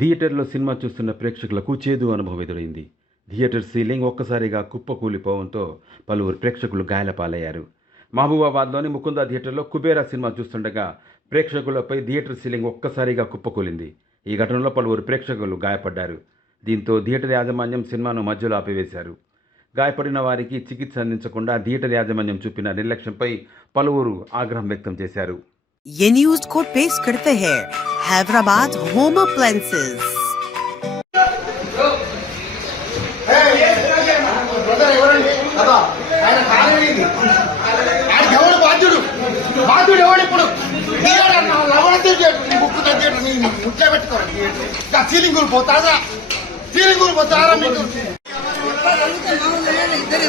థియేటర్లో సినిమా చూస్తున్న ప్రేక్షకులకు చేదు అనుభవం ఎదురైంది. థియేటర్ సీలింగ్ ఒక్కసారిగా కుప్పకూలిపోవడంతో పలువురు ప్రేక్షకులు గాయాలపాలయ్యారు. మహబూబాబాద్లోని ముకుంద థియేటర్లో కుబేరా సినిమా చూస్తుండగా ప్రేక్షకులపై థియేటర్ సీలింగ్ ఒక్కసారిగా కుప్పకూలింది. ఈ ఘటనలో పలువురు ప్రేక్షకులు గాయపడ్డారు. దీంతో థియేటర్ యాజమాన్యం సినిమాను మధ్యలో ఆపివేశారు. గాయపడిన వారికి చికిత్స అందించకుండా థియేటర్ యాజమాన్యం చూపిన నిర్లక్ష్యంపై పలువురు ఆగ్రహం వ్యక్తం చేశారు. ये न्यूज को पेश करते हैं हैदराबाद होम अप्लायंसेस। ఇద్దరు